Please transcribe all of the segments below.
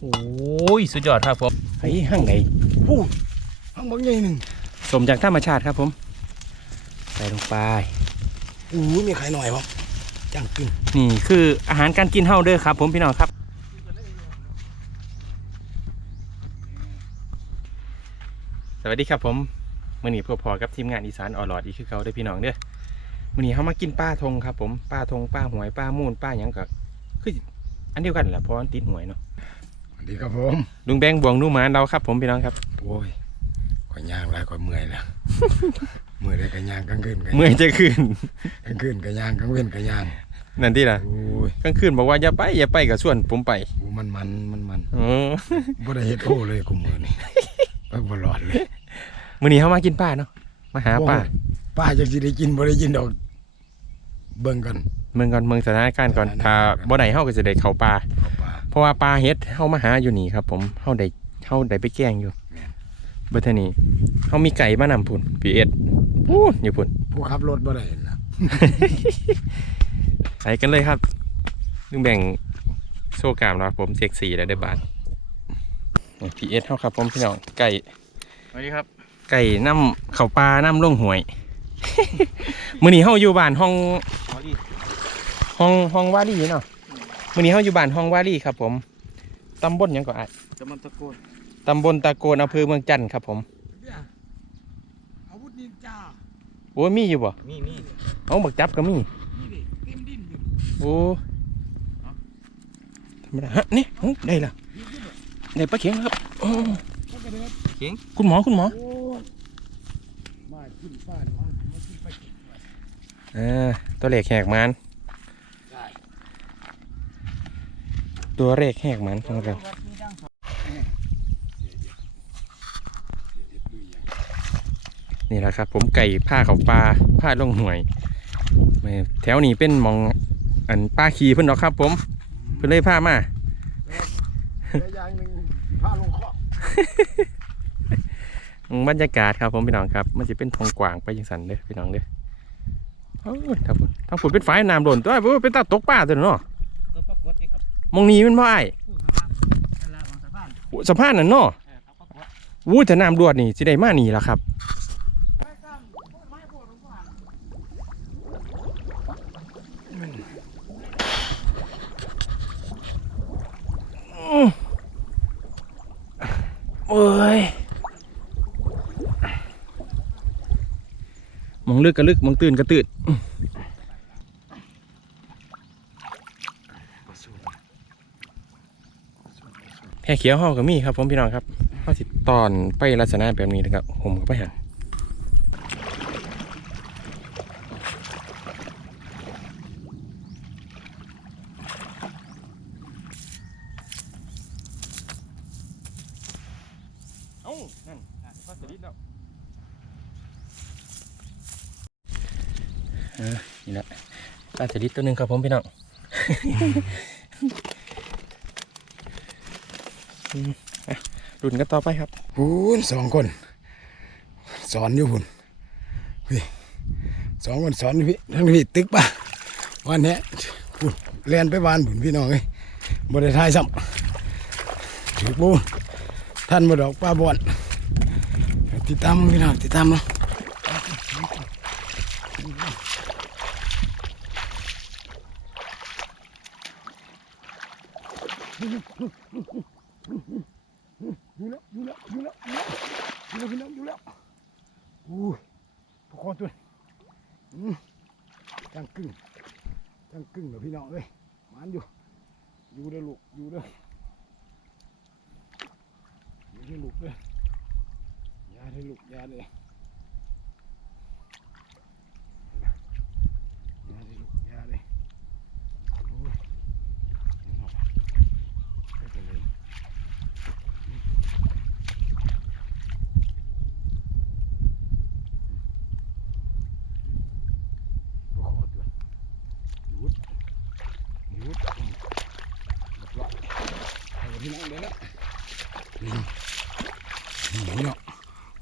โอ้ย สุดยอดครับผมเฮ้ยห้างไหนพูดห้างบางใหญ่หนึ่งสมจากธรรมชาติครับผมใส่ลงไปโอ้ยมีใครหน่อยวะจังกึ่งนี่คืออาหารการกินเฮาเด้อครับ ผมพี่น้องครับสวัสดีครับผมมื่อนี้พวกพอกับทีมงานอีสานออลอดอีกคือเขาได้อพี่น้องเด้อมื่อนี้เขามากินป้าทงครับผมป้าทงป้าหวยป้ามูนป้าหยังก็ คืออันเดียวกันแหละเพราะมันติดหวยเนาะสวัสดีครับผมลุงแบงบวงนุ่มหมานเราครับ ผมพี่น้องครับโอ้ยก่อยย่างแล้วก่อยเมื่อยแล้ว เมื่อยได้ก็ย่างกลางคืนก็เมื่อยจะขึ้น กลางคืนก็ย่างกลางเว้นก็ย่างนั่นที่ล่ะโอ้ยกลางคืนบอกว่าอย่าไปอย่าไปกับส่วนผมไปโอ้มันมันมันมันเออบ่ได้เฮ็ดโอ้เลยกูมือนี่ไปบ่รอดเลยมื่อนี้เขามากินป้าเนาะมาหาป้าป้าจะสิได้กินบ่ได้กินดอก เบิ่งกัน เมืองก่อนเมืองสถานการณ์ก่อนสถานถ้าการณ์ก่อนบ่ได้เฮาก็จะได้เข้าป่าเอาป้าเพราะว่าปลาเฮ็ดเฮามาหาอยู่นี่ครับ ผมเฮาได้เฮาได้ไปแกล้งอยู่แม่นเบิดเท่านี้เฮามีไก่มานำพุ่นพีเอ็ดพูนอยู่พุ่น ผู้ขับรถบ่ได้นะไปกันเลยครับลุงแบ่งโซ่กล้ามแล้วผมเซ็กซี่แล้วเด้อบาดพีเอสเฮาครับผมพี่น้องไก่สวัสดีครับไก่น้ำเข้าปลาน้ำลงหวย มื้อนี้เฮาอยู่บ้านห้องสวัสดี ห้องห้องวารีเนาะมื้อนี้เฮาอยู่บ้านห้องวารีครับ ผมตำบลหยังก็อาจจะมันตะโกนตำบลตะโกนอำเภอเมืองจันทน์ครับ ผมอาวุธนินจาโอ้ยมีอยู่บ่มีมีเอาบักจับก็มีนี่ดิเต็มดินอยู่โอ้ธรรมดาฮะนี่โอ้ได้ละได้ปลาเข็งครับโอ้มันก็เด้อคุณหมอคุณหมอโอ้ยมาขึ้นบ้านว่ามาขึ้นไปกินเออตัวเลขแหกมัน ได้ ตัวเลขแหกมันของเรานี่แหละครับ ผมไก่ผ้าเขาปลาผ้าล่องหวยแถวนี้เป็นมองอันป้าขี่เพิ่นดอกครับ ผม เพิ่นเลยผ้ามาบรรยากาศครับผมพี่น้องครับ มันจะเป็นทงกว้างไปยังสันเด้อพี่น้องเด้อโอ้งฝนทางฝนเป็นฝายน้ำหล่นตัวอ้ยเป็นตาตกปลาตัวเนาะ มองนี้มันบ่ไอ้ายผู้สามารถเวลาของสะพานโอ้สะพานนั่นเนาะเออเขาปรากฏวู้แต่น้ำรวดนี่สิได้มานี่ล่ะครับอืมโอ้ยมองลึกก็ลึกมองตื่นก็ตื่น แพรเขียวห่อก็มีครับผมพี่น้องครับเขาสิตอนไปลักษณะแบบนี้นะครับผมก็ไปหันเอ้านั่นพาสลิดแล้วอ่านี่แหละปลาสลิดตัวหนึ่งครับผมพี่น้อง อืมอะ รุ่นกันต่อไปครับหุ่นสองคน สอนอยู่หุ่นพี่สองคนสอนพี่ทั้งพี่ตึกป่ะวันนี้หุ่นเรียนไปวานหุ่นพี่น้องเลยบริทายซ้ำถือปูท่านมาดอกป้าบอนติดตามพี่น้องติดตามเนาะอยู่แล้วอยู่แล้วอยู่แล้วอยู่แล้วอยู่แล้วอยู่แล้วอู้พวกคนตัวอืมจังกึ่งจังกึ่งเหรอพี่น้องเอ้ยมันอยู่ อยู่เด้อลูกอยู่เด้ออยู่เด้อลูกเด้ออยาเด้อลูกอยาเด้อ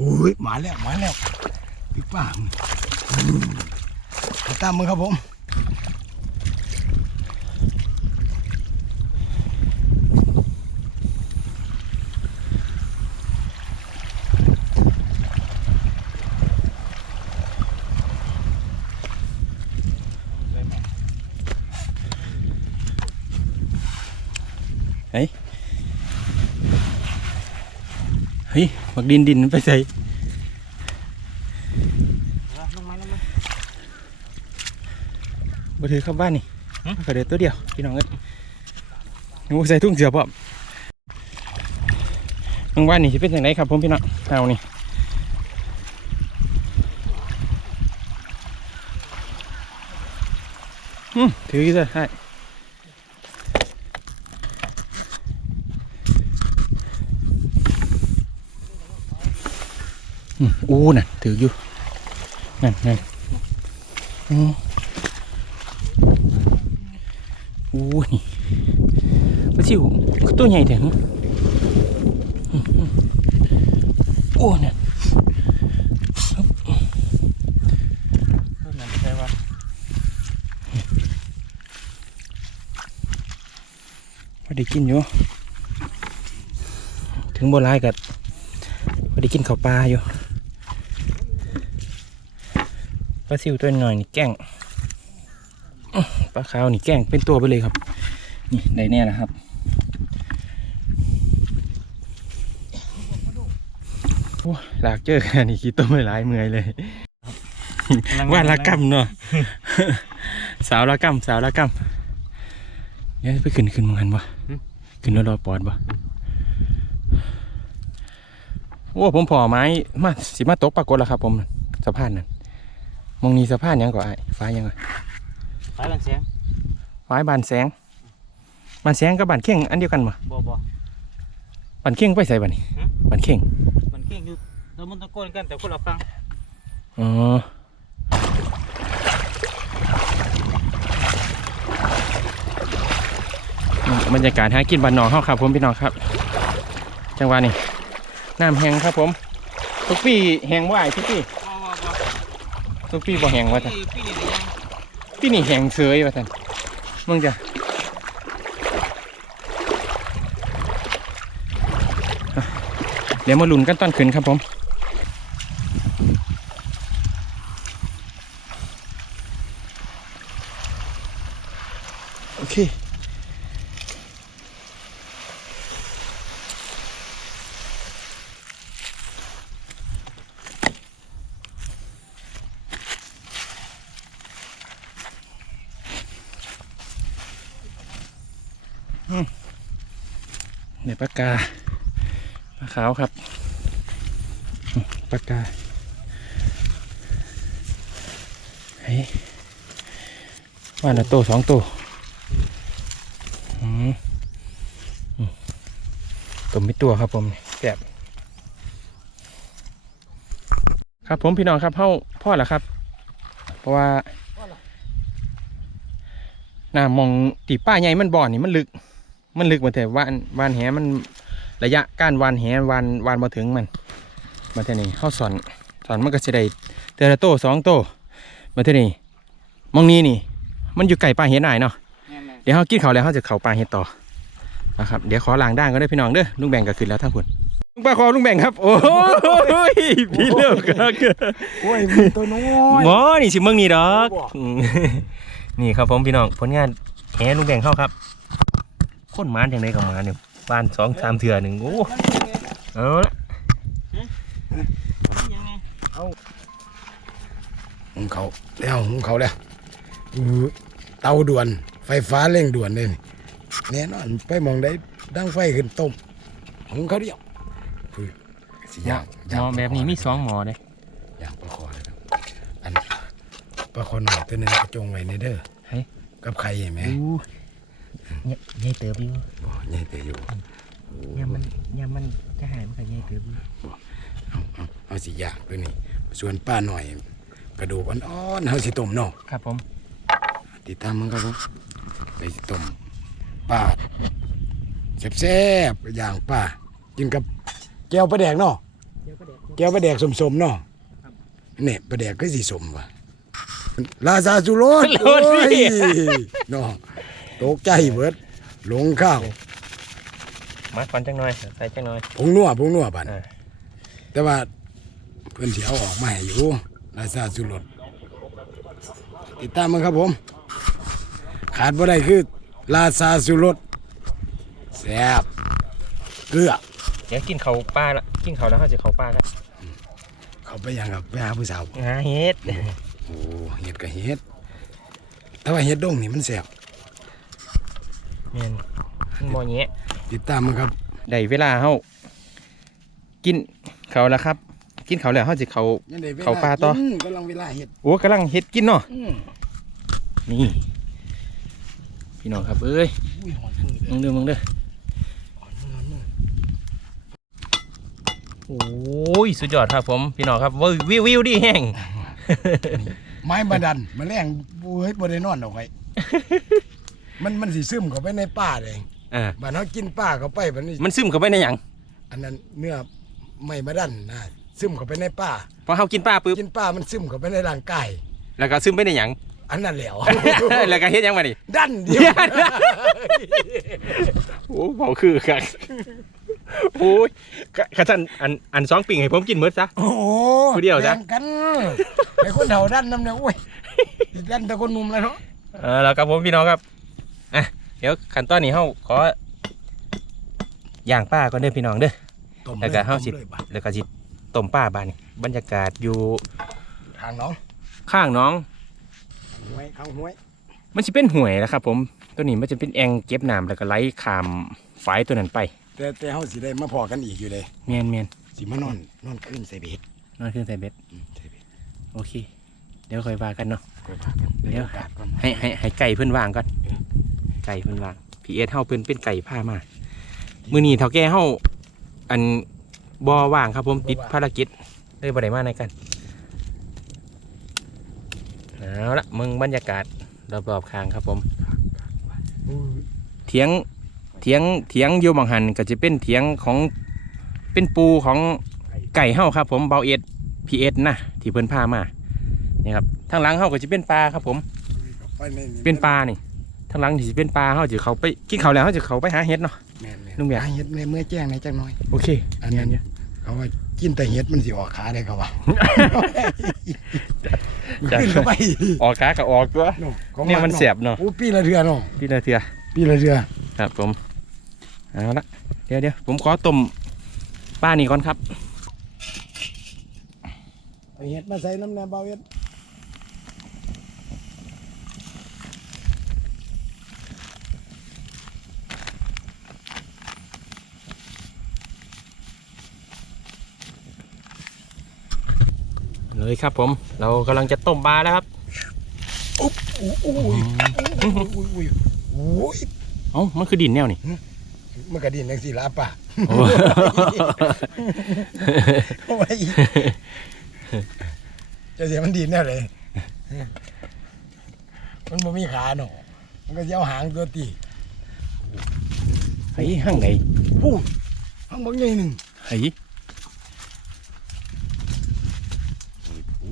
อ้ยมาแล้วมาแล้วพี่ป่าตามมือครับผมเฮ้ยเฮ้ย บักดินดินมันไปใส่เอาลงมาลงมาบ่ถือเข้าบ้านนี่หึก็เดี๋ยวตัวเดียวพี่น้องเอ้ยงูใส่ทุ่งเสือพร้อมทางบ้านนี่จะเป็นอย่างไรครับผมพี่น้องเอานี่อืมถือกี่เถอะให้ อืมอู้น่ะถืออยู่นั่นนั่นอืมอู้นี่ปลาซิวก็ตัวใหญ่แต่หึอื้อหือโอ้เนี่ยต้นนั้นใช่ปะพอได้กินอยู่ ถึงโบราณกัพอได้กินข้าวปลาอยู่ ปลาซิวตัวหน่อยนี่แกล้งอื้อปลาขาวนี่แกล้งเป็นตัวไปเลยครับ นี่ได้แน่แล้วครับโอ้หลากเจอกันนี่คิดตัวไม่หลายเมื่อยเลยว่าละกรรมเนาะสาวละกรรมสาวละกรรมเดี๋ยวไปขึ้นขึ้นมังหันบ่ขึ้นรถรอปอดบ่โอ้ผมพอไม้มาสิมาตกปรากฏแล้วครับผมสะพานนั่น มองนี้สะพานหยังก่อไอ้ฟ้าหยังก่อสายบันเสียงฟ้ายบานแสงบานแสงกับบานเข่งอันเดียวกันบ่บ่บ่บานเข่งไปใส่บานนี่ฮะบานเข่งมันเก่งอยู่เรามันตะโกนกันแต่คนละฟังอ๋อบรรยากาศหากินบ้านนอกเฮาครับผมพี่น้องครับ จังหวะนี้น้ำแห้งครับผมทุกปีแห้งบ่ไอ้ทุกปีบ่บ่บ่ ทุกปีบ่แหงว่าท่นพี่พี่นี่ได้ยังปีนี่แหงเสยว่าท่านมึงจะอะเดี๋ยวมาลุ้นกันตอนขึ้นครับผม เนี่ยปลากาปลาขาวครับปลากาเฮ้ยว่าละโตสองตอืมอืมตัวไม่ตัวครับผมแกบครับผมพี่น้องครับเฮ้าพ่อละครับ เพราะว่าน้ามองตีป้าใหญ่มันบ่อนี่มันลึก มันลึกมาแต่วานวานแหมันระยะการวานแหวานวานมาถึงมัน มาเท่านี้เข้าสอนสอนมันก็จะได้เตละโตสองโตมาเท่านี้มองนี้นี่ มันอยู่ไก่ปลาเห็ดหน่อยเนาะแม่นเดี๋ยวเขากินเขาวแล้วเขาจะเข่าปลาเห็ดต่อนะครับเดี๋ยวขอล้างด่างก็ได้อพี่น้องเด้อลุงแบ่งก็ขึ้นแล้วทั้งผุนลุงปลาคอลุงแบ่งครับ โอ้ยพี่เลิกครับโอ้ยมีตัวน้อยหมอนี่สิเมืองนี่ดอกบ่อืมนี่ครับผมพี่น้องผลงานแหลุงแบ่งเข้าครับ คนหมานอย่างไรกับหมาเนี่ยบ้านสองสามเถื่อหนึ่งโอ้เอาละยังไงหุงเขาแล้วหุงเขาแล้วเตาด่วน ไฟฟ้าเร่งด่วนเลยนี่แน่นอนไปมองได้ดังไฟขึ้นต้มหุงเขาเดียวอสิย่าองหมอแบบนี้มีสองหมอเลยอย่างปลาคอเลยครับอันปลาคอหน่อยตัวนึงกระจงไว้ในเด้อกับไข่เห็นไหมเนี่ย ใหญ่เติบอยู่บ่ใหญ่เตยอยู่ยามมันยามมันจะหายมันก็ใหญ่เติบอยู่เอาเอาเอาสิย่างตัวนี้ ส่วนป้าหน่อย กระดูกอ่อนๆเฮาสิต้มเนาะครับผม ติดตามมันครับผมไปต้มปลาแซ่บๆอย่างปลากินกับแก้วปลาแดกเนาะแก้วปลาแดกสมๆเนาะเนี่ยปลาแดกก็สีสมว่ะลาซาสุโรสโอ้ยเนาะตกใจเบิด หลงข้าวมาฟันจังหน่อยใส่จังหน่อยผงนัวผงนัวบัดอ่าแต่ว่าเพื่อนเสียเอาออกมาให้อยู่ลาซาสุโรสติดตามมันครับผม ขาดบ่ได้คือลาซาสุโรสแซ่บเกลือเดี๋ยวกินเขาวปลาละกินเขาวแล้วเขาจะเขาวปลากันเขาไปยังครับไปหาผู้สาว งาเฮ็ดโอ้เห็ดกับเห็ดแต่ว่าเห็ดดงนี่มันแซ่บ เมียนมันบ่แยะติดตามมันครับได้เวลาเฮากินเขาวแล้วครับ กินเขาวแล้วเฮาจะเขายังได้วเข้าป่าต่อกินกำลังเวลาเห็ดโอ้กำลังเฮ็ดกินเนาะอืมนี่พี่น้องครับเอ้ยอุ้ยหอมมือเลยมึงเด้อมึงเด้อหอมมือหอมมือโอ้ยสุดยอดครับผมพี่น้องครับวิววิววิวดีแห้งไม้บาดันมาแรงบูเฮ็ดบ่ได้นอนดอกไว้ มันมันสิซึมเข้าไปในป่าเลยอ่าบ้านเฮากินป่าเข้าไปบัดนี้มันซึมเข้าไปในหยังอันนั้นเนื้อไม้บาดันนะซึมเข้าไปในป่า พอเฮากินปลาปุ๊บกินป่ามันซึมเข้าไปในร่างกายแล้วก็ซึมไปในหยัง อันนั้นแหล้ว แล้วก็เฮ็ดหยังมาดิดันเดียว โอ้เบาคือครับโอ้ยกะกะท่านอันอันสองปิ่งให้ผมกินหมดซะ โอ้โหผู้เดียวจ้ะ แบ่งกันไอ้คนเฒ่าดันนำเนี่ยโอ้ยดันแต่คนหนุ่มแล้วเนาะ เออแล้วครับผมพี่น้องครับ อะเดี๋ยวขั้นตอนนี้เฮาขอย่างป้าก่อนเด้อพี่น้องเด้อต้มแล้วก็เฮาสิต้มเลยบัดแล้วก็สิต้มป้าบานนี่บรรยากาศอยู่ทางน้อง ข้างหน้องห้วยข้างห้วย มันสิเป็นห่วยนะครับผมตัวนี้มันจะเป็นแองเก็บน้ำแล้วก็ไหลขามฝายตัวนั้นไป แต่แต่เฮาสิได้มาพอกันอีกอยู่เลยเมียนเมียนสิมานอนนอนขึ้นใส่เบ็ดนอนขึ้นใส่เบ็ดอืมใส่เบ็ดโอเค เดี๋ยวค่อยว่ากันเนาะค่อยพากันเดี๋ยวโอกาสก่อนให้ให้ให้ไก่เพื่อนวางก่อน ไก่เพื่อนวางพีเอสเฮาเพื่อนเป็นไก่ผ้ามามือนี้เท่าแก่เฮาอันบอว่างครับผมติดภารกิจเลยบ่ได้มาในกันเอาละมึงบรรยากาศรอบๆข้างครับผมอุ้ยเถียงเถียงเถียงโยบังหันก็จะเป็นเถียงของเป็นปูของไก่เฮาครับ ผมเบาเอ็ดพีเอสนะที่เพิ่นพามานี่ครับทางหลังเฮาก็จะเป็นปลาครับผมไปในเป็นปลานี่ ทางหลังที่สิเป็นปลาเขาจะเขาไปกินเขาวแล้วเขาจะเขาไปหาเห็ดเนาะแม่นๆลุงเบียร์หาเห็ดในเมื่อแจ้งในจักหน่อย โอเคอันนั้นเขาว่ากินแต่เห็ดมันสิออกขาได้เขาว่าขึ้นไปออกกากับออกตัวเนาะของเนี่ยมันาะเสียบเนาะโอ้ปีละเทื่อเนาะพี่นาเทียปีละเทื่อครับผมเอาละเดี๋ยวเดี๋ยวผมขอต้มปลานี่ก่อนครับเอาเห็ดมาใส่น้ำแหนมเบาเห็ด เลยครับผม เรากำลังจะต้มปลาแล้วครับอุ้ยอุ้ยอุ้ยอุ้ยอุ้ยเอ้ามันคือดินแนวนี่มันกระดิ่งจังสิละป่ะโอ้โอ้ยจะเสียมันดีแน่เลย มันบ่มีขาเนาะมันก็สิเอาหางตัวตีเฮ้ยห้างไหนพูดหางบักใหญ่หนึ่งเฮ้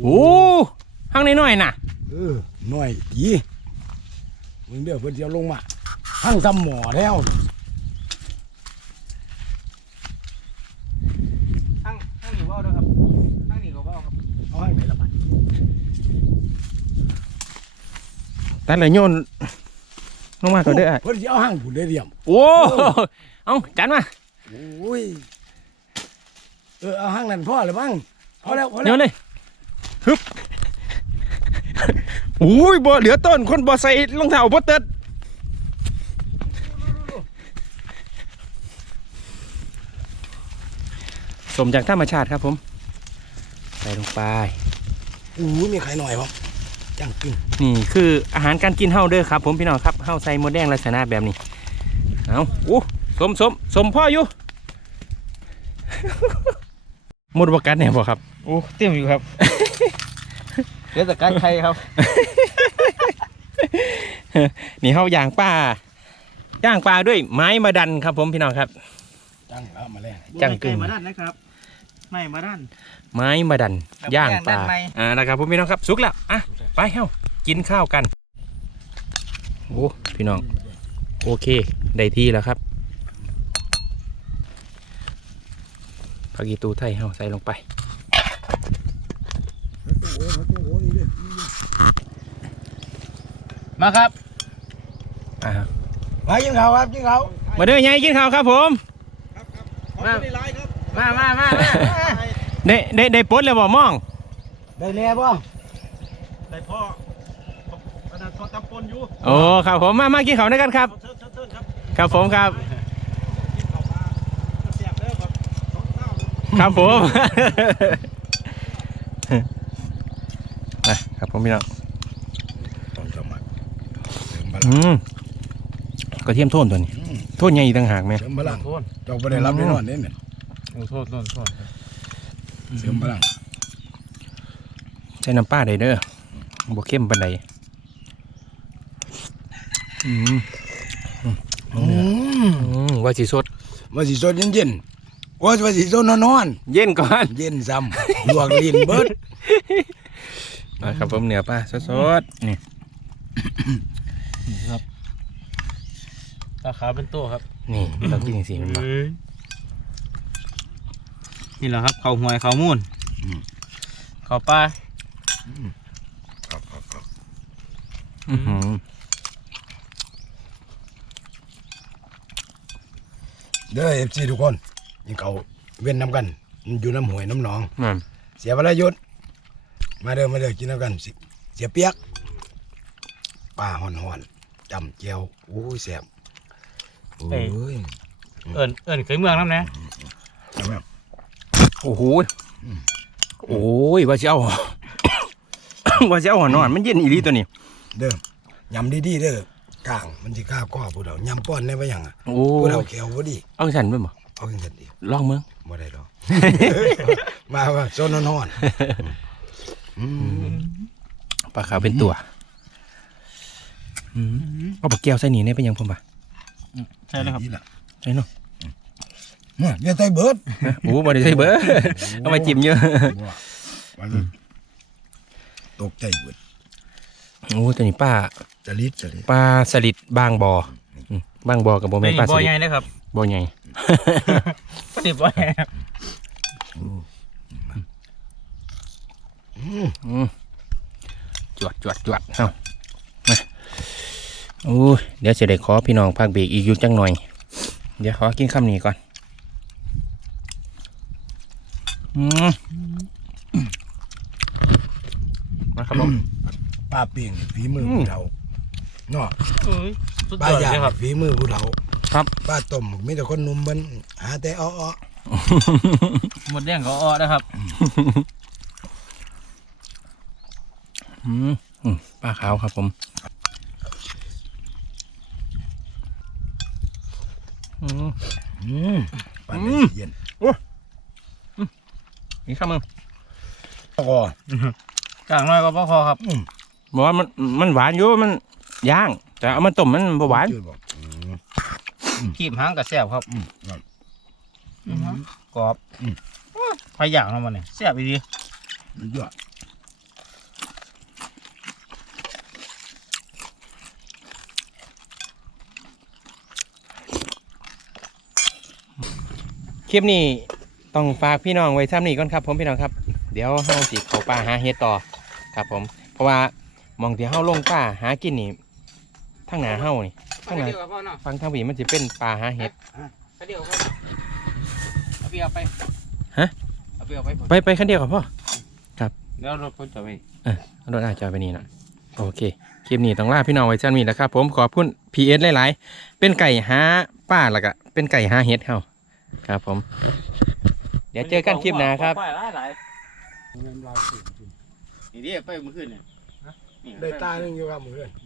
โอ้ห้างน้อยๆน่ะ เออหน่อยตีมึงเดี๋ยวเพิ่นสิเอาลงมาหางซ้ำหมอแล้วทั้งทั้งนี่ว่าวด้วยครับทั้งนี่ก็ว่าวครับเอาหางไหนละบัดแต่ละโยนลงมาก่อนเด้ออะเพิ่นสิเอาหางผุนได้เดียม โอ้เอ้าจันมาโอ้ยเออเอาหางนั่นพอแล้วมั้งพอแล้วพอแล้เดี๋ยววเลย ฮึบอุ้ยบ่เหลือต้นคนบ่ใส่รองเท้าบ่เติดสมจากธรรมชาติครับผม ใส่ลงไปโอ้ยมีใครหน่อยบ่จังกึ่งนี่คืออาหารการกินเฮาเด้อครับ ผมพี่น้องครับเฮาใส่หมดแดงลักษณะแบบนี้เอาโอ้สมสมสมพ่ออยู่ห มดประกันเนี่ยบ่ครับ โอ้เต็มอยู่ครับ เดี๋ยวแต่การใครครับ นี่เฮาย่างปลาย่างปลาด้วยไม้มาดันครับ ผมพี่น้องครับ จังแล้วมาแล้วจังกึ่งไม่มาด้านนะครับ ไม่มาด้านไม้มาดันครับย่างปลาย่างด้านในอ่านะครับผมพี่น้องครับ สุกแล้วอะไปเฮากินข้าวกันโอ้พี่น้อง โอเค ได้ที่แล้วครับ ผักอีตูไทยเฮาใส่ลงไปโอ้โหโอ้โหนี่เด้อมาครับอ่ามากินข้าวครับกินข้าวไอ้มาเด้อไงกินข้าวครับผมมามามามาได้ได้ได้ปลดแล้วบ่มอง ได้แน่บ่แต่พ่อขนาดตอนตำปนอยู่โอ้ครับผมมามากินข้าวด้วยกันครับเชิญเชิญเชิญครับครับผมครับ กินข้าวปลาเสียบเด้อครับสองเต้า ครับผม นะครับผมพี่น้องต้องสมัครเสริมพลังอืมกระเทียมโทนตัวนี้ อืมโทนใหญ่อีกต่างหากไหมเสริมพลังโทษเจ้าบ่ได้รับแน่นอนเด้เนี่ยโทษโทษโทษเสริมพลังใช้น้ำปลาได้เด้อบ่เข้มปานใดอืมอืมอืมว่าสิสดว่าสิสดเย็น ๆว่าว่าสิสดนอนเย็นก่อน ๆเย็นซ้ำลวกลิ้นเบิดนะครับผมเนื้อปลาสดๆนี่ครับตาขาวเป็นตัวครับ นี่เรากินสีมันบ่นี่แหละครับเขาหวยเขามูนเขาปลาอื้อหือเด้อ FC ทุกคน นี่เขาเว้นน้ำกันมันอยู่น้ำห้วยน้ำหนอง นั่นเสียเวลาหยุดมาเด้อมาเด้อกินน้ำกันสิเสียเปียกปลาห่อนๆจำเจียวโอ้ยแซ่บโอ้ยเอิญเอิญเคยเมืองน้ำนะเอาแม่โอ้โหโอ้ยว่าสิเอาว่าสิเอาหัวนอนมันเย็นอีหลีตัวนี้ เด้อยำดีๆเด้อกลางมันสิข้าก้อผู้เฒ่ายำป้อนได้บ่หยังอะโอ้ผู้เฒ่าแขวบ่ดีเอาฉันไปบ่ เอาจังซั่นดิลองเมืองบ่ได้ดอก มาว่าโซนนอนๆอืมปลาขาวเป็นตัวอืมเอาปลาแก้วใส่นี่เนี่ยเป็นหยังผมปะใช่เลยครับนี่ล่ะใช่เนาะเนี่ยอย่าใส่เบิดโอ้บ่ได้ใส่เบอร์เอามาจิ้มเยอะบ่ว่าเลยตกใจเบิดโอ้ตัวนี้ป้าจะลิดจะลิดปลาสลิดบางบ่ออืม บางบ่อกับบ่แม่เป็นนปลาบ่สอลิดใหญ่นะครับบ่อใหญ่ก็ติดบ่อใหญ่ครับอืมอืมจวดจวดจวดเอ้ามาโอ้ยเดี๋ยวจะได้ขอพี่น้องพักเบรกอีกอยู่จังหน่อย เดี๋ยวขอกินคำนี้ก่อนอืมมาครับผม ปลาเปียงฝีมือผู้เฒ่า เนาะเอ้ยสุดปลายอดย่างเลยครับ ฝีมือผู้เฒ่าครับปลาต้มมีแต่คนหนุ่มเบิ่นหาแต่อ้อหมดแดงก็อ้อนะครับอืมอืมปลาขาวครับผมอืม ๆอืมปลาอืม เย็นอีกคำหนึ่งก็กลางน้อยก็พอคอครับอืมบอกว่ามันมันหวานอยู่มัน ย่าง แต่เอามาต้มมันบ่หวานจืดบอกอืมขีบหางกับแซ่บครับอืมครับกรอบอืม พายอย่างลงมาเนี่ยแซ่บอีดีสุดยอดคลิปนี้ต้องฝากพี่น้องไว้ซ้ำนี้ก่อนครับ ผมพี่น้องครับ เดี๋ยวเฮาสิเข้าป่าหาเห็ดต่อครับผม เพราะว่ามองที่เฮาลงป่าหากินนี่ ทางหน้าเฮานี่ทางหน้าเดียวกับพ่อเนาะฟังทางผีมันจะเป็นป่าหาเห็ดเดียวครับเอาเปียไปฮะเอาเปียไปไปไปคันเดียวกับพ่อเดี๋ยวรถคนจะไปรถอาจจะไปนี่นะโอเคคลิปนี้ต้องลาพี่น้องไว้ซ้ำนี้แหล้วครับ ผมขอบคุณ PS หลายๆ เป็นไก่หาป้าแล้วก็เป็นไก่หาเห็ดเฮาครับผม เดี๋ยวเจอกันคลิปหน้าครับหลายหลายนี่ดิไปเมื่อคืนเนี่ยนี่ได้ตาหนึงอยู่ครับมื้อนี้